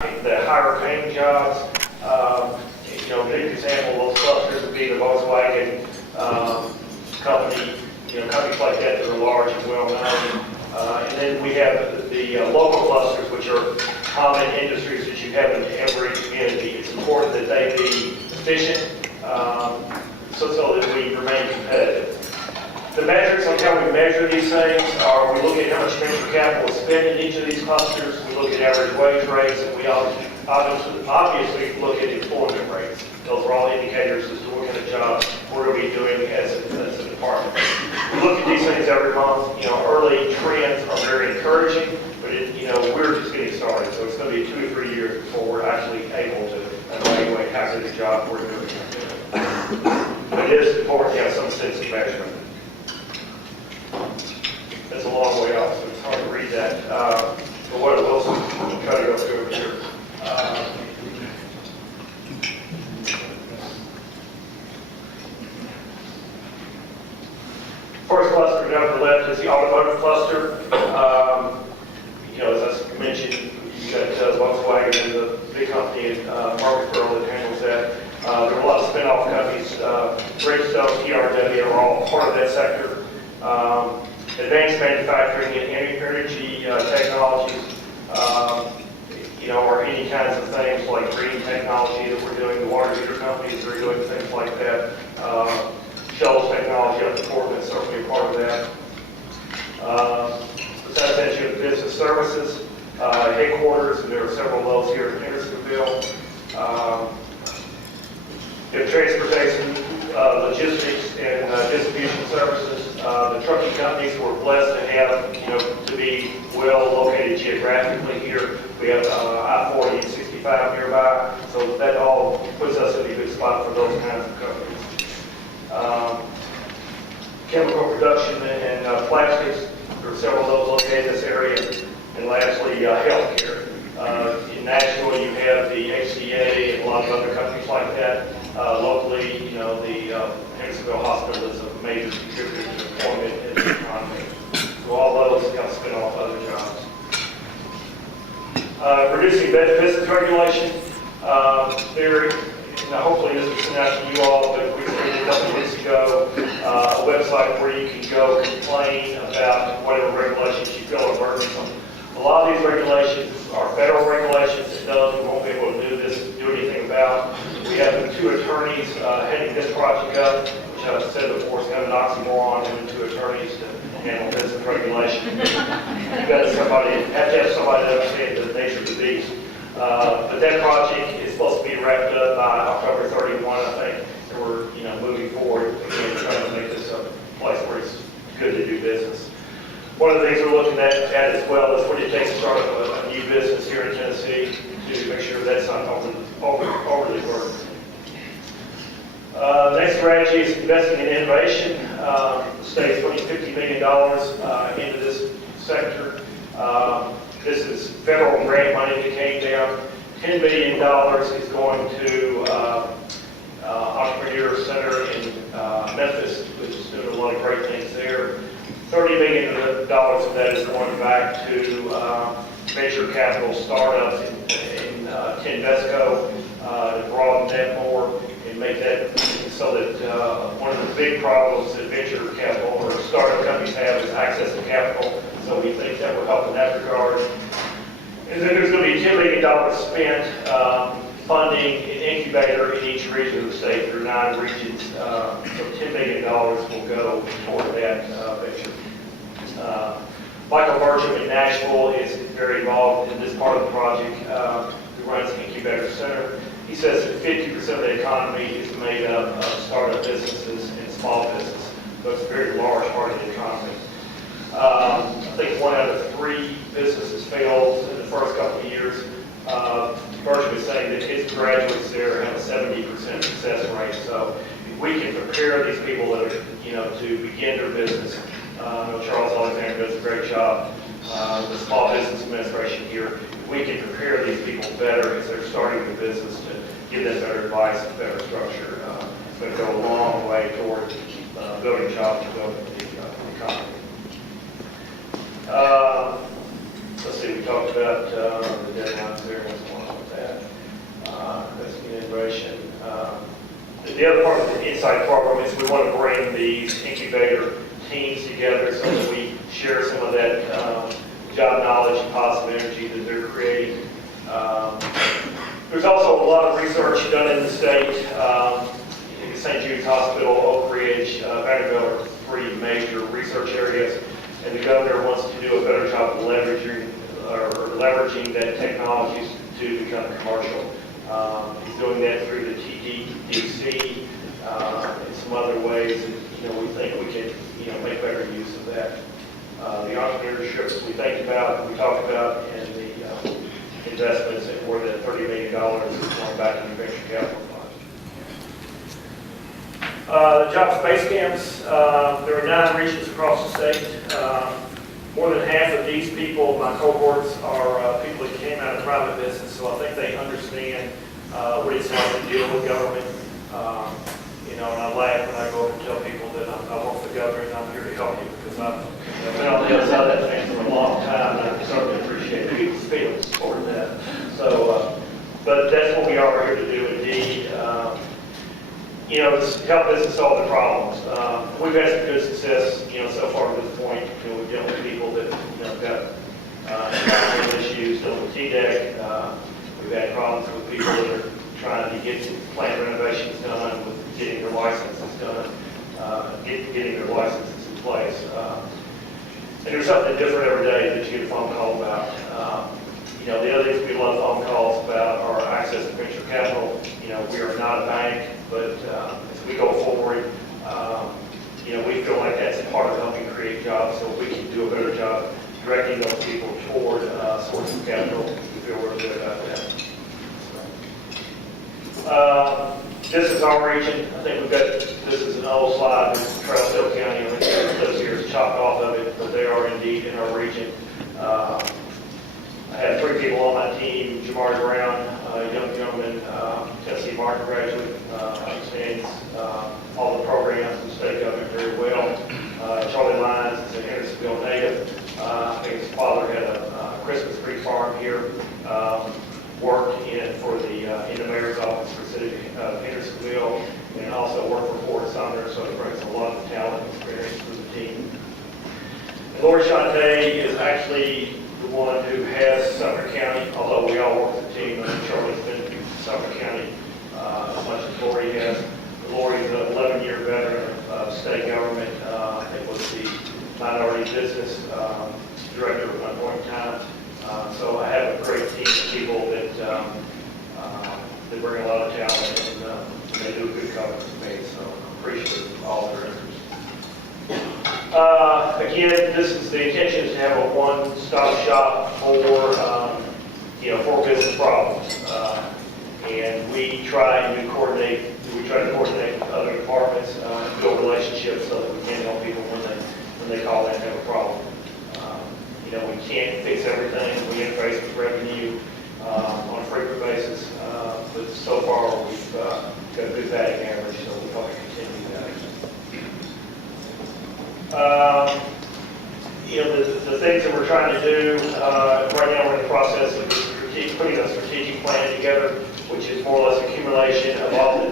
the higher paying jobs. A big example of those clusters would be the Volkswagen company, companies like that that are large and well known. And then we have the local clusters, which are common industries that you have in every community. It's important that they be efficient so that we remain competitive. The metrics on how we measure these things are we look at how much venture capital is spent in each of these clusters, we look at average wage rates, and we obviously look at employment rates. Those are all indicators as to what kind of jobs we're going to be doing as a department. We look at these things every month. Early trends are very encouraging, but we're just getting started, so it's going to be 2 to 3 years before we're actually able to evaluate how good a job we're doing. But it is important to have some sense of measurement. That's a long way off, so it's hard to read that. But what I will try to go through over here. First cluster down to the left is the automotive cluster. As I mentioned, you've got Volkswagen, the big company in Murfreesboro that handles that. There are a lot of spin-off companies. Bridgestone, TRW are all part of that sector. Advanced manufacturing and energy technologies, or any kinds of things like green technology that we're doing. The water heater companies are doing things like that. Shells technology up in Portland is certainly a part of that. Besides that, you have business services, headquarters, and there are several of those here in Hendersonville. You have transportation, logistics, and distribution services. The trucking companies were blessed to have, to be well located geographically here. We have I-40 and 65 nearby, so that all puts us in a good spot for those kinds of companies. Chemical production and plastics, there are several of those located in this area. And lastly, healthcare. In Nashville, you have the HCA and a lot of other companies like that. Locally, the Hendersonville Hospital is a major contributor to employment in the economy. So all those kind of spin off other jobs. Reducing business regulation. Hopefully this was sent out to you all, but we created a couple of weeks ago a website where you can go complain about whatever regulations you feel are burdensome. A lot of these regulations are federal regulations that we won't be able to do anything about. We have 2 attorneys heading this project up, which I've said before is kind of an oxymoron, having 2 attorneys to handle business regulation. You've got have to have somebody to understand the nature of the beast. But that project is supposed to be wrapped up by October 31, I think, and we're moving forward again, trying to make this a place where it's good to do business. One of the things we're looking at as well is what it takes to start a new business here in Tennessee to make sure that's not overly burdened. The next strategy is investing in innovation. The state's putting $50 million into this sector. This is federal grant money that came down. $10 million is going to Entrepreneur Center in Memphis, which is doing a lot of great things there. $30 million of that is going back to venture capital startups in Tenvesco to broaden that more and make that so that one of the big problems that venture capital or startup companies have is access to capital. So we think that will help in that regard. And then there's going to be $10 million spent funding an incubator in each region of the state. There are 9 regions, so $10 million will go toward that venture. Michael Bertram in Nashville is very involved in this part of the project. He runs the incubator center. He says that 50% of the economy is made up of startup businesses and small business. So it's a very large part of the economy. I think 1 out of 3 businesses failed in the first couple of years. Bertram is saying that his graduates there have a 70% success rate. So if we can prepare these people that are, to begin their business. I know Charles Alexander does a great job. The Small Business Administration here, if we can prepare these people better as they're starting the business to give them better advice and better structure, it's going to go a long way toward building jobs and building the economy. Let's see, we talked about the deadlines there. insight program is we want to bring these incubator teams together so that we share some of that job knowledge and positive energy that they're creating. There's also a lot of research done in the state. St. Jude's Hospital, Oak Ridge, Vanderbilt are three major research areas, and the governor wants to do a better job of leveraging that technology to become commercial. He's doing that through the TDDC and some other ways, and we think we can make better use of that. The entrepreneurships we talk about, and the investments at more than $30 million going back in the venture capital fund. The job space camps, there are 9 regions across the state. More than half of these people, my cohorts, are people that came out of private business, so I think they understand what it's like to deal with government. And I laugh when I go over and tell people that I work for the governor and I'm here to help you, because I've been on the other side of that fence for a long time, and I certainly appreciate people's feelings toward that. So, but that's what we are here to do, indeed. To help business solve the problems. We've had some good success, so far to this point. We've dealt with people that, got issues, dealing with TDEC. We've had problems with people that are trying to get plant renovations done, with getting their licenses done, getting their licenses in place. And there's something different every day that you get a phone call about. The other things we get a lot of phone calls about are access to venture capital. We are not a bank, but as we go forward, we feel like that's part of helping create jobs, so we can do a better job directing those people toward sources of capital. We feel really good about that. This is our region. I think this is an old slide. This is Trail County. I think those here is chopped off of it, but they are indeed in our region. I have 3 people on my team. Jamari Brown, a young gentleman, Tennessee Martin graduate, understands all the programs in the state government very well. Charlie Lyons is an Hendersonville native. I think his father had a Christmas tree farm here. Worked for in the mayor's office for the city of Hendersonville, and also worked for Fort Sumner, so he brings a lot of talent and experience to the team. And Lori Shante is actually the one who has Sumner County, although we all work as a team. Charlie's been in Sumner County as much as Lori has. Lori is an 11-year veteran of state government. I think was the minority business director at one point in time. So I have a great team of people that they bring a lot of talent, and they do a good coverage for me. So I appreciate all their interest. Again, the intention is to have a one-stop shop for business problems, and we try to coordinate with other departments, build relationships so that we can help people when they call in and have a problem. We can't fix everything. We interface with revenue on a frequent basis, but so far we've got a good batting average, so we'll probably continue that. The things that we're trying to do, right now we're in the process of putting a strategic plan together, which is more or less accumulation of all the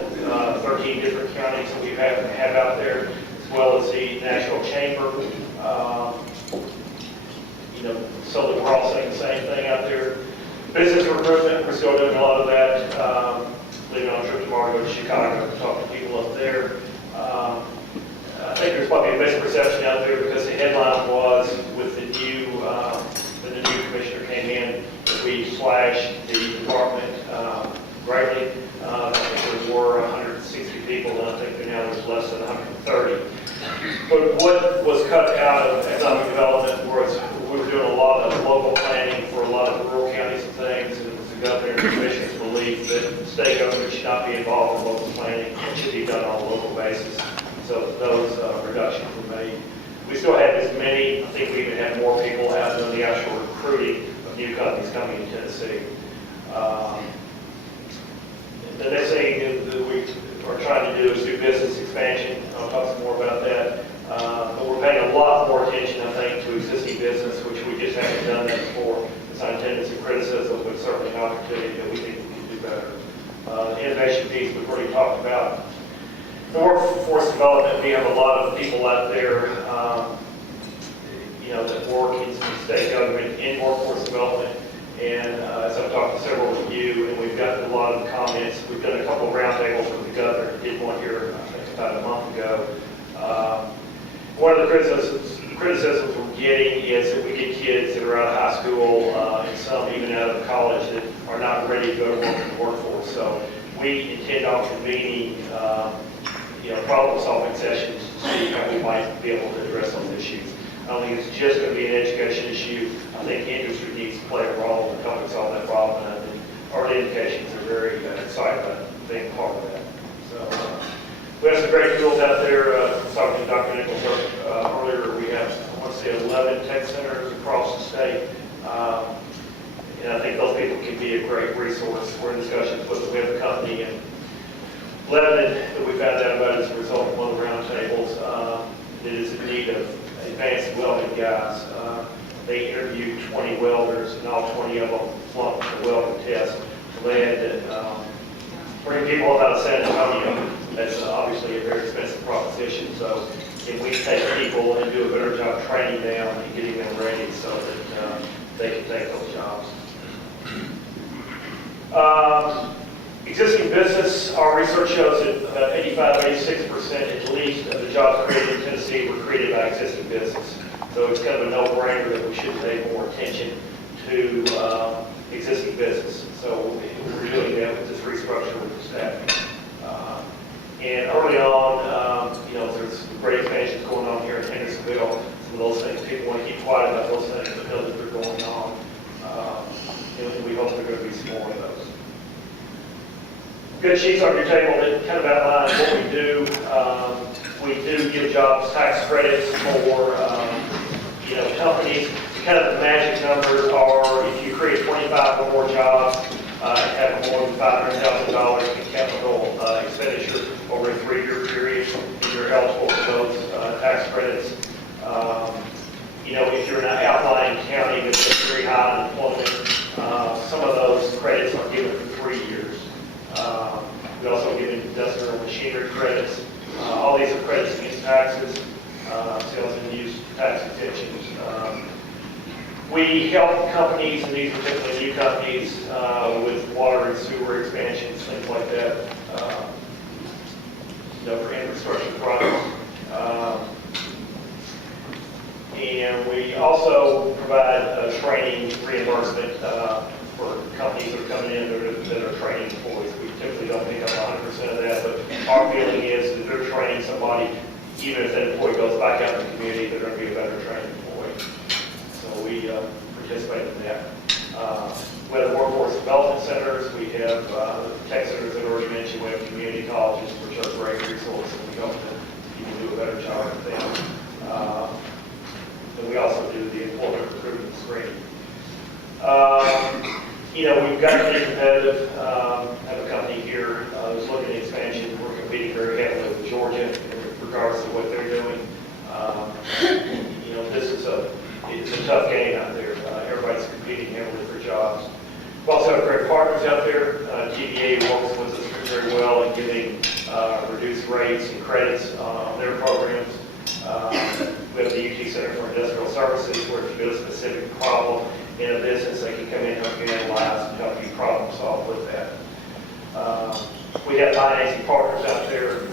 13 different counties that we have out there, as well as the National Chamber, so that we're all saying the same thing out there. Business recruitment, we're still doing a lot of that. Leaving on a trip tomorrow to go to Chicago to talk to people up there. I think there's probably a misperception out there because the headline was with the new commissioner came in, that we slashed the department greatly. I think there were 160 people, and I think now there's less than 130. But what was cut out of economic development was we were doing a lot of local planning for a lot of rural counties and things, and it was the governor and the commissioner's belief that the state government should not be involved in local planning. It should be done on a local basis. So those reductions were made. We still have as many, I think we even have more people out doing the actual recruiting of new companies coming in Tennessee. The next thing that we are trying to do is do business expansion. I'll talk some more about that. But we're paying a lot more attention, I think, to existing business, which we just haven't done that before. It's not intended as a criticism, but certainly an opportunity that we think we can do better. The innovation piece we've already talked about. workforce development, we have a lot of people out there, that work in state government in workforce development. And as I've talked to several of you, and we've gotten a lot of comments, we've done a couple of roundtables with the governor. Did one here, I think, about a month ago. One of the criticisms we're getting is that we get kids that are out of high school, and some even out of college, that are not ready to go to work in the workforce. So we intend on convening, problem-solving sessions to see how we might be able to address those issues. I don't think it's just going to be an education issue. I think industry needs to play a role in helping solve that problem, and I think early indications are very excited about being part of that. So we have some great tools out there. I was talking to Dr. Nichols earlier. We have, I want to say, 11 tech centers across the state. And I think those people can be a great resource. We're in discussions with a company in Lebanon that we found out about as a result of one of the roundtables that is in need of advanced welding guys. They interviewed 20 welders, and all 20 of them flunked the welding test. So they had to bring people out of San Antonio. That's obviously a very expensive proposition. So if we take people and do a better job training them and getting them ready so that they can take those jobs. Existing business, our research shows that about 85-86% at least of the jobs created in Tennessee were created by existing business. So it's kind of a no-brainer that we should pay more attention to existing business. So we're doing that with this restructure with the staff. And early on, there's great expansions going on here in Hendersonville. Some of those things, people want to keep quiet about those things, but know that they're going on. And we hope there are going to be some more of those. Good sheets on your table that kind of outlines what we do. We do give jobs tax credits for, companies. Kind of the magic numbers are if you create 25 or more jobs and have more than $500,000 in capital expenditure over a 3-year period, you're eligible for those tax credits. If you're in an outlying county that's very high unemployment, some of those credits are given for 3 years. We also give industrial machinery credits. All these are credits against taxes, sales and use tax exemptions. We help companies, and these particularly new companies, with water and sewer expansions, things like that, for infrastructure projects. And we also provide training reimbursement for companies that are coming in that are training employees. We typically don't pick up 100% of that, but our feeling is that they're training somebody, even if that employee goes back out in the community, they're going to be a better trained employee. So we participate in that. We have workforce development centers. We have tech centers that I already mentioned. We have community colleges, which are great resources, and we hope that people do a better job of things. And we also do the employment recruitment screening. We've got to be competitive. Have a company here who's looking at expansion. We're competing very heavily with Georgia in regards to what they're doing. It's a tough game out there. Everybody's competing heavily for jobs. We also have great partners out there. TVA works with us very well in giving reduced rates and credits on their programs. We have the UT Center for Industrial Services, where if you get a specific problem in a business, they can come in and help you analyze and help you problem solve with that. We have financing partners out there.